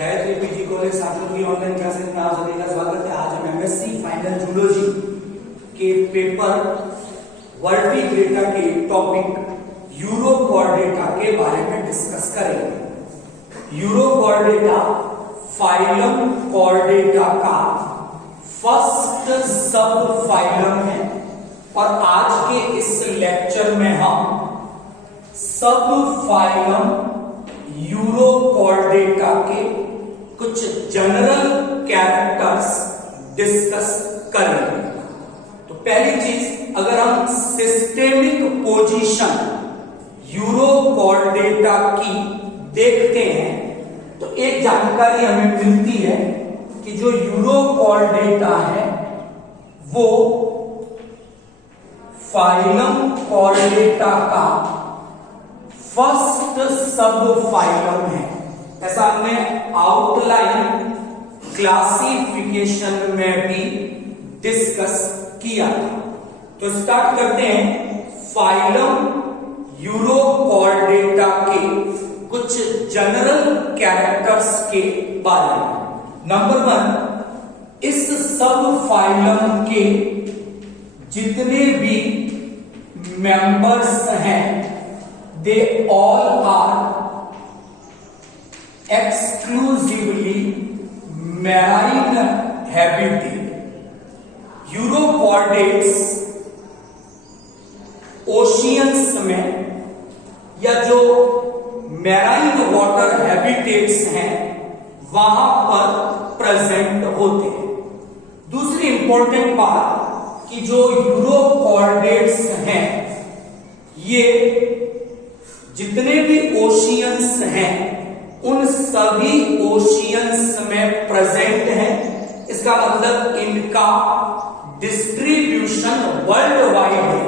Gayatri PG college छात्रों की online classes में आप सभी का स्वागत है। आज हम एमएससी फाइनल जूलॉजी के पेपर वर्ल्ड डेटा के टॉपिक यूरोकॉर्डेटा के बारे में डिस्कस करेंगे। यूरोकॉर्डेटा फाइलम कॉर्डेटा का फर्स्ट सब फाइलम है और आज के इस लेक्चर में हम सब फाइलम यूरोकॉर्डेटा के कुछ जनरल कैरेक्टर्स डिस्कस करेंगे। तो पहली चीज, अगर हम सिस्टेमिक पोजीशन यूरोकॉर्डेटा की देखते हैं तो एक जानकारी हमें मिलती है कि जो यूरोकॉर्डेटा है वो फाइलम कॉर्डेटा का फर्स्ट सब फाइलम है। ऐसा हमने आउटलाइन क्लासिफिकेशन में भी डिस्कस किया था। तो स्टार्ट करते हैं फाइलम यूरोकॉर्डेटा के कुछ जनरल कैरेक्टर्स के बारे में। नंबर 1, इस सब फाइलम के जितने भी मेंबर्स हैं they all are exclusively marine habitat. Urochordates oceans में या जो मैराइन वाटर हैबिटेट्स हैं वहां पर प्रेजेंट होते हैं। दूसरी इंपॉर्टेंट बात कि जो यूरोकॉर्डेट्स हैं ये जितने भी ओशियंस हैं उन सभी ओशियंस में प्रेजेंट हैं। इसका मतलब इनका डिस्ट्रीब्यूशन वर्ल्ड वाइड है।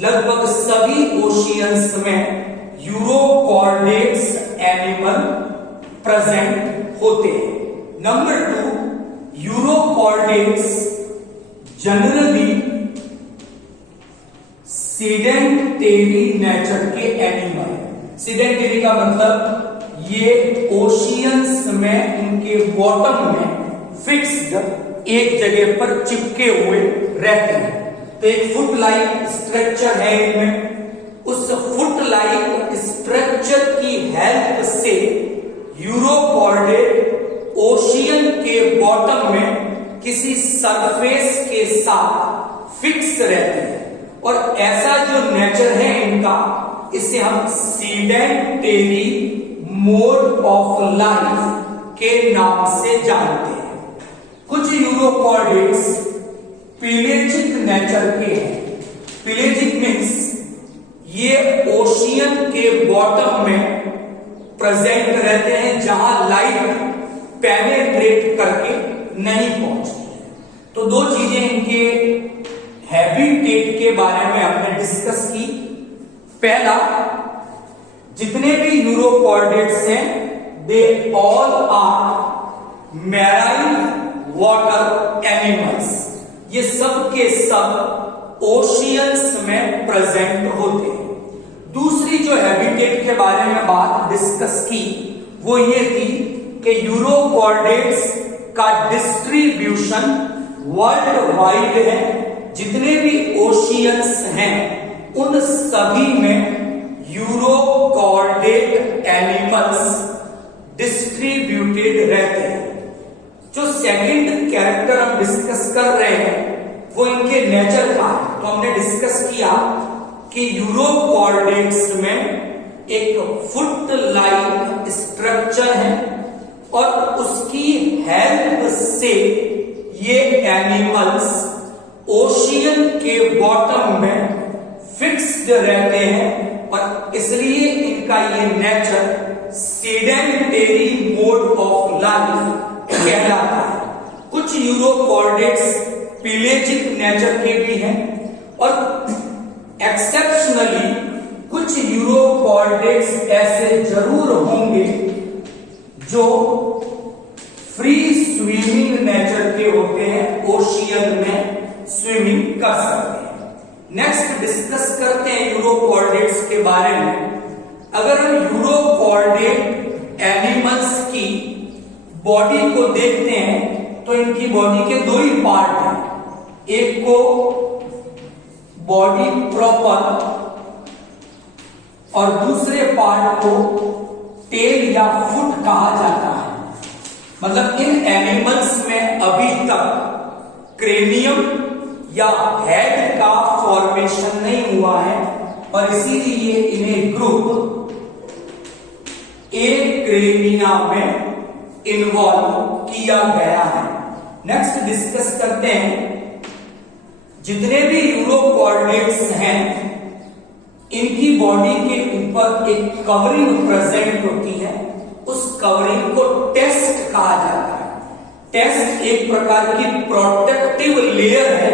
लगभग सभी ओशियंस में यूरोकॉर्डेट्स एनिमल प्रेजेंट होते हैं। नंबर 2, यूरोकॉर्डेट्स जनरली सीडेंटेरी नेचर के एनिमल। सीडेंटेरी का मतलब ये ओशियंस में इनके बॉटम में फिक्स्ड एक जगह पर चिपके हुए रहते हैं। तो एक फुट लाइक स्ट्रक्चर है इनमें। उस फुट लाइक स्ट्रक्चर की हेल्प से यूरोकॉर्डेट ओशियन के बॉटम में किसी सरफेस के साथ फिक्स रहते हैं और ऐसा जो नेचर है इनका, इसे हम सीडेंटेरी मोड ऑफ लाइफ के नाम से जानते हैं। कुछ यूरोकॉर्डेट्स पेलेजिक नेचर के हैं। पेलेजिक मीन्स ये ओशियन के बॉटम में प्रेजेंट रहते हैं जहां लाइट पेनेट्रेट करके नहीं पहुंचती। तो दो चीजें इनके हैबिटेट के बारे में हमने डिस्कस की। पहला, जितने भी यूरोकॉर्डेट्स हैं they all are marine water animals. ये सब के सब ओशियंस में प्रेजेंट होते हैं। दूसरी जो हैबिटेट के बारे में बात डिस्कस की वो ये थी कि यूरोकॉर्डेट्स का डिस्ट्रीब्यूशन वर्ल्ड वाइड है। जितने भी ओशियंस हैं उन सभी में यूरोकॉर्डेट एनिमल्स डिस्ट्रीब्यूटेड रहते हैं। जो सेकंड कैरेक्टर हम डिस्कस कर रहे हैं वो इनके नेचर का है। तो हमने डिस्कस किया कि यूरोकॉर्डेट्स में एक फुट लाइक स्ट्रक्चर है और उसकी हेल्प से ये एनिमल्स ओशियन के बॉटम में फिक्स्ड रहते हैं और इसलिए इनका ये नेचर सीडेंटेरी मोड ऑफ लाइफ कहलाता है। कुछ यूरोकॉर्डेट्स पेलेजिक नेचर के भी हैं और एक्सेप्शनली कुछ यूरोकॉर्डेट्स ऐसे जरूर होंगे जो फ्री स्विमिंग नेचर के होते हैं, ओशियन में स्विमिंग कर सकते हैं। नेक्स्ट डिस्कस करते हैं यूरोकॉर्डेट्स के बारे में। अगर हम यूरोकॉर्डेट एनिमल्स की बॉडी को देखते हैं तो इनकी बॉडी के दो ही पार्ट हैं, एक को बॉडी प्रॉपर और दूसरे पार्ट को टेल या फुट कहा जाता है। मतलब इन एनिमल्स में अभी तक क्रेनियम या हेड का फॉर्मेशन नहीं हुआ है और इसीलिए इन्हें ग्रुप एक्रेनिया में इन्वॉल्व किया गया है। नेक्स्ट डिस्कस करते हैं, जितने भी यूरोकॉर्डेट्स हैं इनकी बॉडी के ऊपर एक कवरिंग प्रेजेंट होती है, उस कवरिंग को टेस्ट कहा जाता है। टेस्ट एक प्रकार की प्रोटेक्टिव लेयर है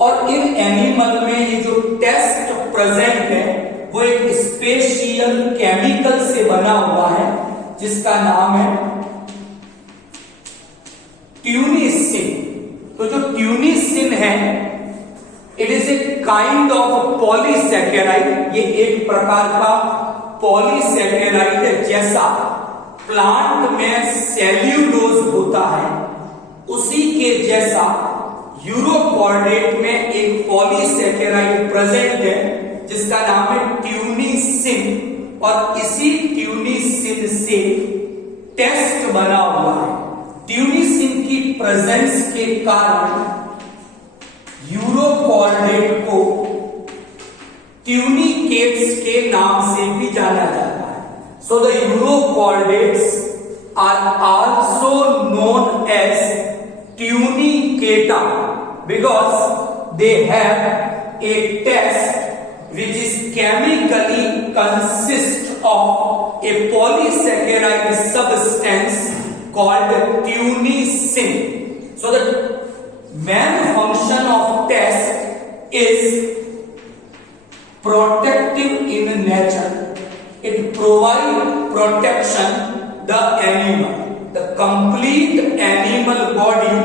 और इन एनिमल में ये जो टेस्ट प्रेजेंट है वो एक स्पेशल केमिकल से बना हुआ है जिसका नाम है ट्यूनिसिन। तो जो ट्यूनिसिन है it is a kind of polysaccharide, ये एक प्रकार का पॉलीसैकेराइड जैसा प्लांट में सेल्यूलोज होता है उसी के जैसा यूरोकॉर्डेट में एक पॉलीसैकेराइड प्रेजेंट है जिसका नाम है ट्यूनिसिन और इसी ट्यूनिसिन से टेस्ट बना हुआ है। ट्यूनिसिन की प्रेजेंस के कारण यूरोकॉर्डेट को ट्यूनिकेट्स के नाम से भी जाना जाता है। So the urochordates are also known as Tunicata because they have a test which is chemically consist of a polysaccharide substance called trunisin. So the main function of test is protective in nature. It provides protection the animal. The complete animal body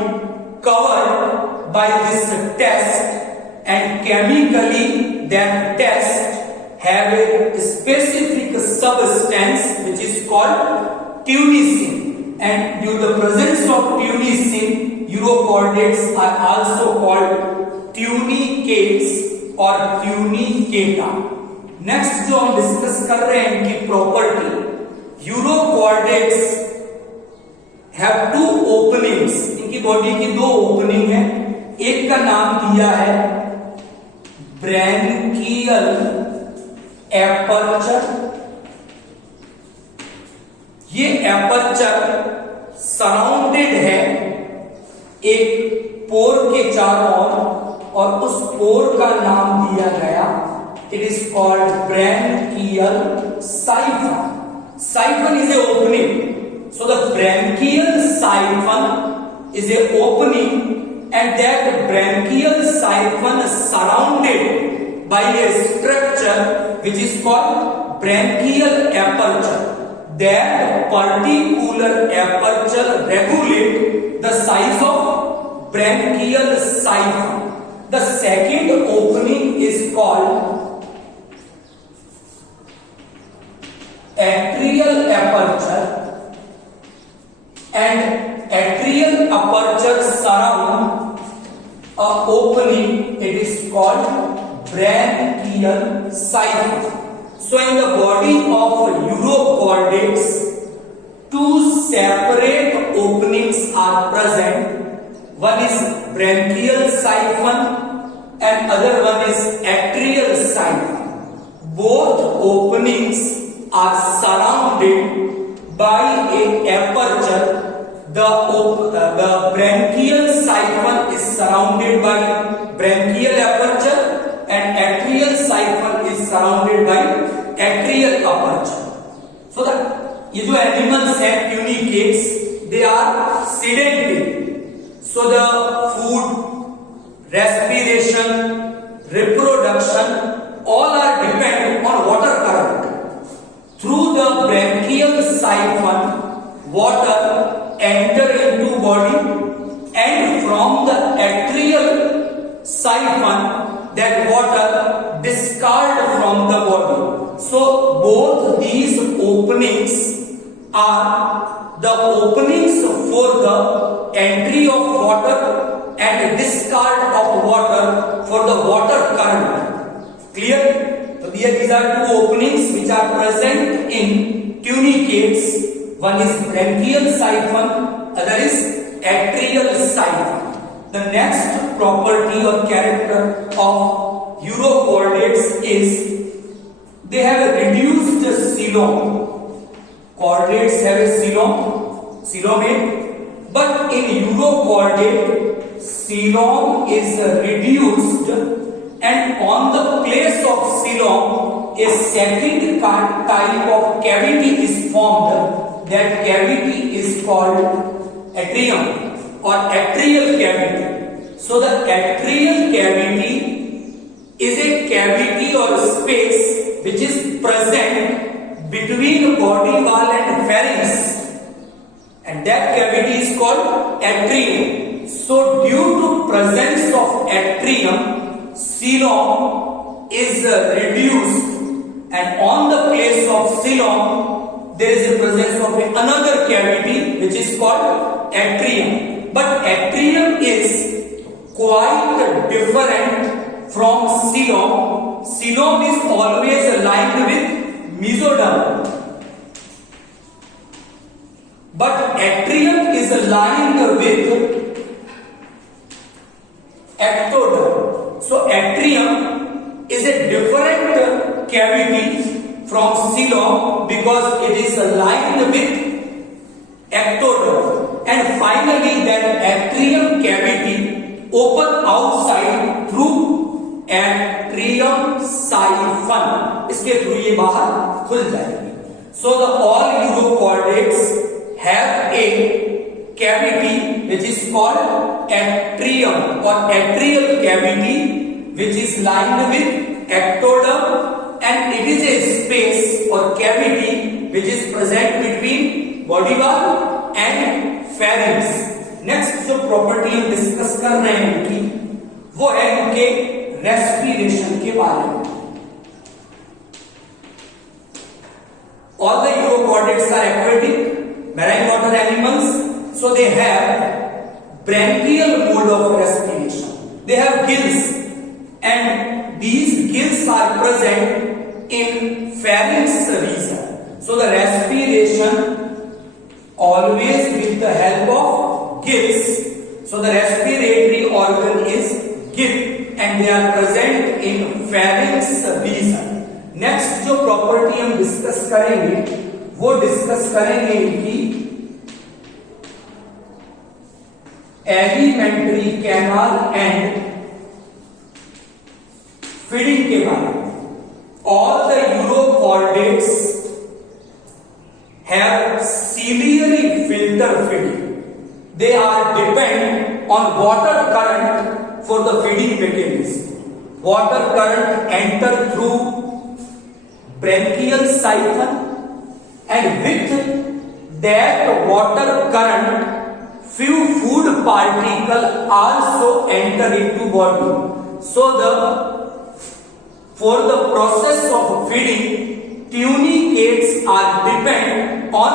covered by this test and chemically that test have a specific substance which is called trunisin, and due to the presence of trunisin urochordates are also called tunicates और Tunicata. Next जो हम discuss कर रहे हैं इनकी property, urochordates have two openings, इनकी body की दो ओपनिंग है, एक का नाम दिया है ब्रैंकियल एपर्चर। ये एपर्चर सराउंडेड है एक पोर के चारों ओर और उस पोर का नाम दिया गया, it is called branchial siphon. Siphon is a opening, so the branchial siphon is a opening and that branchial siphon surrounded by a structure which is called branchial aperture. That particular aperture regulates the size of branchial siphon. The second opening is called atrial aperture, and atrial aperture surround a opening, it is called branchial siphon. So in the body of Urochordates, two separate openings are present. One is branchial siphon and other one is atrial siphon. Both openings are surrounded by a aperture. The branchial siphon is surrounded by branchial aperture and atrial siphon is surrounded by atrial aperture. So that ये जो animals हैं tunicates, they are sedentary. So the food, respiration, reproduction all are dependent on water current. Through the branchial siphon, water enter into body, and from the atrial siphon that water discard from the body. So both these openings are the openings for the entry of water and discard of water for the water current. Clear? So these are two openings which are present in tunicates. One is branchial siphon, other is atrial siphon. The next property or character of urochordates is they have a reduced coelom. Chordates have a coelomate, but in urochordate, coelom is reduced, and on the place of coelom, a second type of cavity is formed. That cavity is called atrium or atrial cavity. So the atrial cavity is a cavity or space which is present between body wall and pharynx, and that cavity is called atrium. So due to presence of atrium, coelom is reduced, and on the place of coelom there is a presence of another cavity which is called atrium. But atrium is quite different from coelom. Coelom is always aligned with mesoderm, but atrium is aligned with ectoderm. So atrium is a different cavity from coelom because it is aligned with ectoderm, and finally that atrium cavity open outside through atrium siphon. इसके through ये बाहर खुल जाएगी. So the all urochordates have a cavity which is called atrium or atrial cavity, which is lined with ectoderm, and it is a space or cavity which is present between body wall and pharynx. Next जो property हम discuss कर रहे हैं उनकी, वो है उनके respiration के बारे में. All the urochordates are aquatic, marine water animals, so they have branchial mode of respiration. They have gills, and these gills are present in pharynx region. So the respiration always with the help of gills. So the respiratory organ is gill, and they are present in pharynx region. Next जो property हम discuss करेंगे वो discuss करेंगे इनकी alimentary canal and feeding के बारे में. All the urochordates have ciliary filter feeding. They are depend on water current for the feeding mechanism. Water current enter through branchial siphon, and with that water current few food particles also enter into body. So for the process of feeding, tunicates are depend on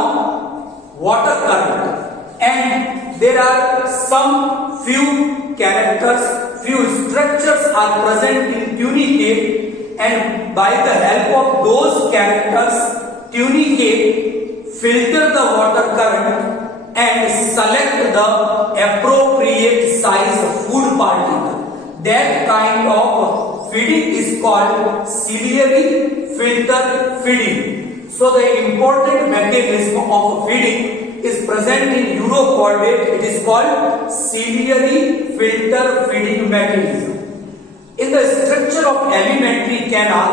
water current, and there are some few characters, few structures are present in tunicate, and by the help of those characters, tunicate filter the water current and select the appropriate size of food particle. That kind of feeding is called ciliary filter feeding. So the important mechanism of feeding is present in urochordate. It is called ciliary filter feeding mechanism. In the structure of alimentary canal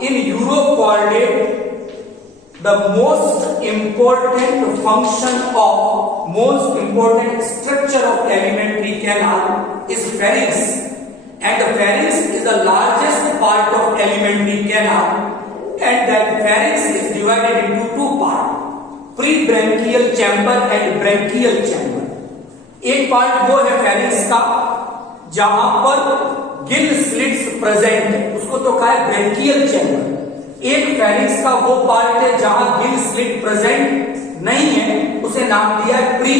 in urochordate, the most important structure of alimentary canal is pharynx, and the pharynx is the largest part of alimentary canal, and that pharynx is divided into two parts, prebranchial chamber and branchial chamber. एक part वो है pharynx का जहां पर gill slits present है, उसको तो कहा है ब्रैंकियल चैम्बर. एक फेरिंक्स का वो पार्ट है जहां गिल स्लिट प्रेजेंट नहीं है, उसे नाम दिया है pre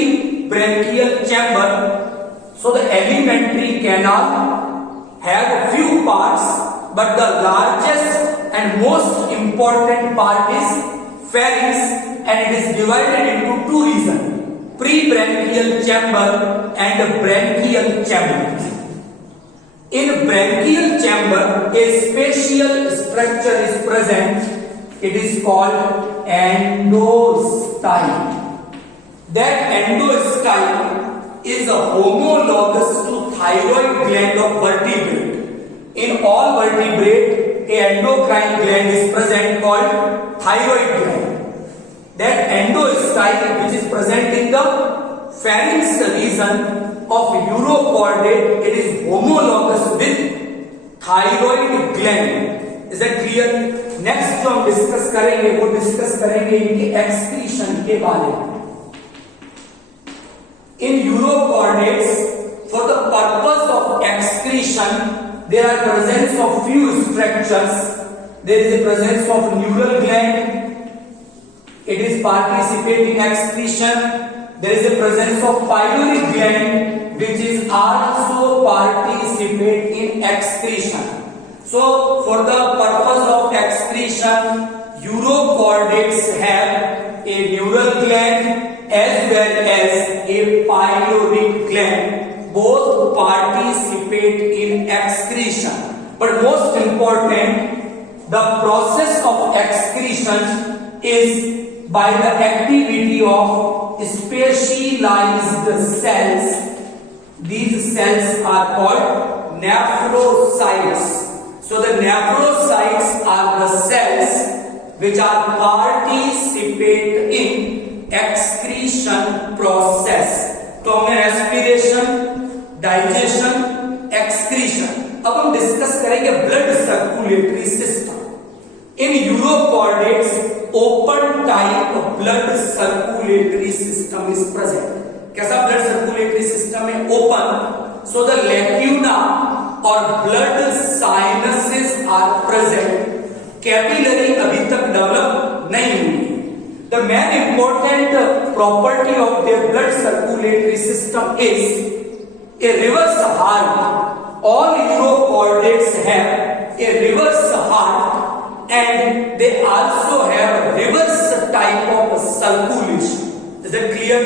branchial chamber. So the alimentary canal have few parts, but the largest and most important part is pharynx, and it is divided into two regions, pre-branchial chamber and branchial chamber. In branchial chamber, a special structure is present. It is called endostyle. That endostyle is a homologous to thyroid gland of vertebrate. In all vertebrate, a endocrine gland is present called thyroid gland. That endostyle, which is present in the pharynx region of urochordate, it is homologous with thyroid gland. Is that clear? Next जो हम discuss करेंगे वो discuss करेंगे इनके excretion के बारे में। In urochordates, for the purpose of excretion, there are presence of few structures. There is a presence of neural gland, it is participating in excretion. There is a presence of pyloric gland which is also participate in excretion. So for the purpose of excretion, urochordates have a neural gland as well as a pyloric gland. Both participate in excretion. But most important, the process of excretion is by the activity of specialized cells. These cells are called nephrocytes. So the nephrocytes are the cells which are participate in excretion process. तो हमने respiration, digestion, excretion. अब हम discuss करेंगे blood circulatory system. In urochordates open type blood circulatory system is present. कैसा blood circulatory system है? Open. So the lacuna और blood sinuses are present. Capillary अभी तक डेवलप नहीं हुई। The main important property of the blood circulatory system is a reverse heart. All urochordates have a reverse heart and they also have a reverse type of circulation. Is that clear?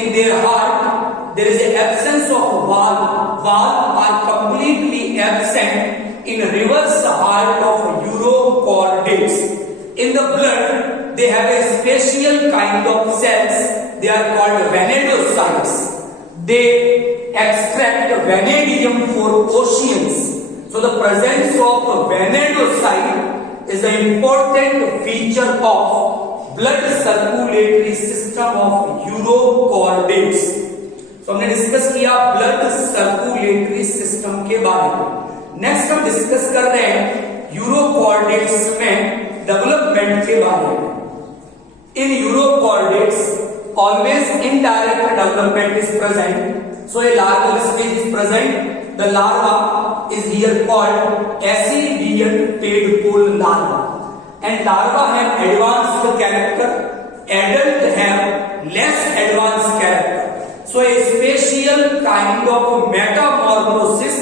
In their heart there is an absence of valve. Valve are completely absent in reverse heart of urochordates. In the blood they have a special kind of cells. They are called vanadidocytes. They extract vanadium for oceans. So the presence of vanadidocyte is an important feature of blood circulatory system of urochordates. So हमने discuss किया blood circulatory system के बारे में। Next हम discuss कर रहे हैं urochordates में डेवलपमेंट के बारे में। In urochordates always indirect development is present. So a larval stage is present. The larva is here called ascidian tadpole larva. And larva have advanced character. Adult have less advanced character. So a special kind of metamorphosis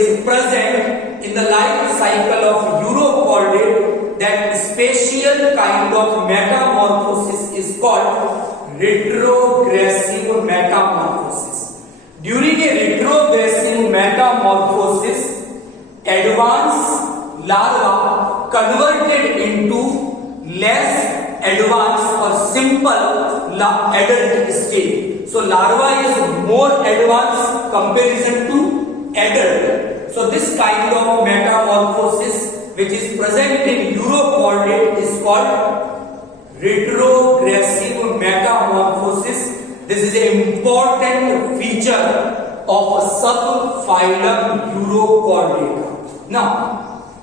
is present in the life cycle of urochordate. That special kind of metamorphosis is called retrogressive metamorphosis. During a retrogressive metamorphosis, advanced larva converted into less advanced or simple adult stage. So larva is more advanced comparison to adult. So this kind of metamorphosis which is present in urochordate is called retrogressive metamorphosis. This is an important feature of a subphylum Urochordata. Now,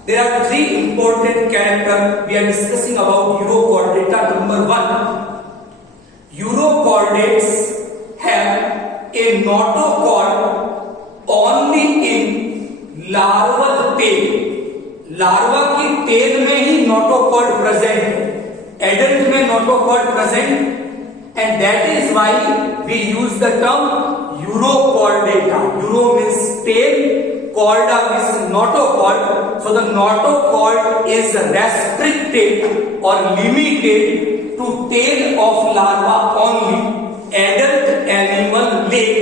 there are three important characters we are discussing about Urochordata. Number one, Urochordates have a notochord only in larval tail. Larva की tell में ही notochord present है। Adult में notochord present and that is why we use the term Urochordata. Uro means tail, chorda means notochord. So the notochord is restricted or limited to tail of larva only. Adult animal lack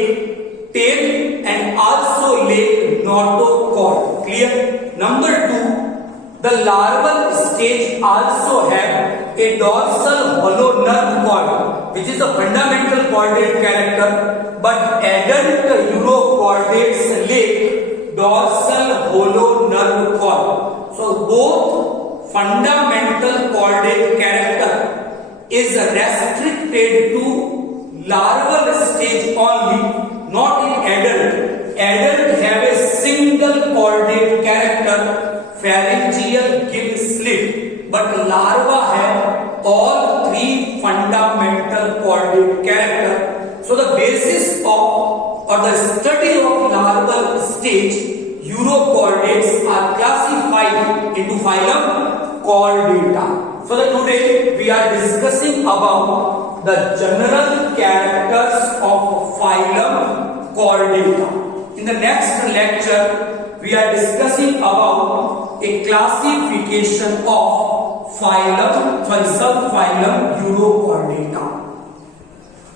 tail and also lack notochord. Clear? Number 2, the larval stage also have a dorsal hollow nerve cord, which is a fundamental chordate character, but adult urochordates lack dorsal hollow nerve cord. So both fundamental chordate character is restricted to larval stage only, not in adult. Adult have a single chordate character, pharyngeal gill slit, but larva have all 3 fundamental chordate character. So the basis of or the study of larval stage urochordates are classified into phylum Chordata. So that today we are discussing about the general characters of phylum Chordata. In the next lecture we are discussing about a classification of subphylum Urochordata.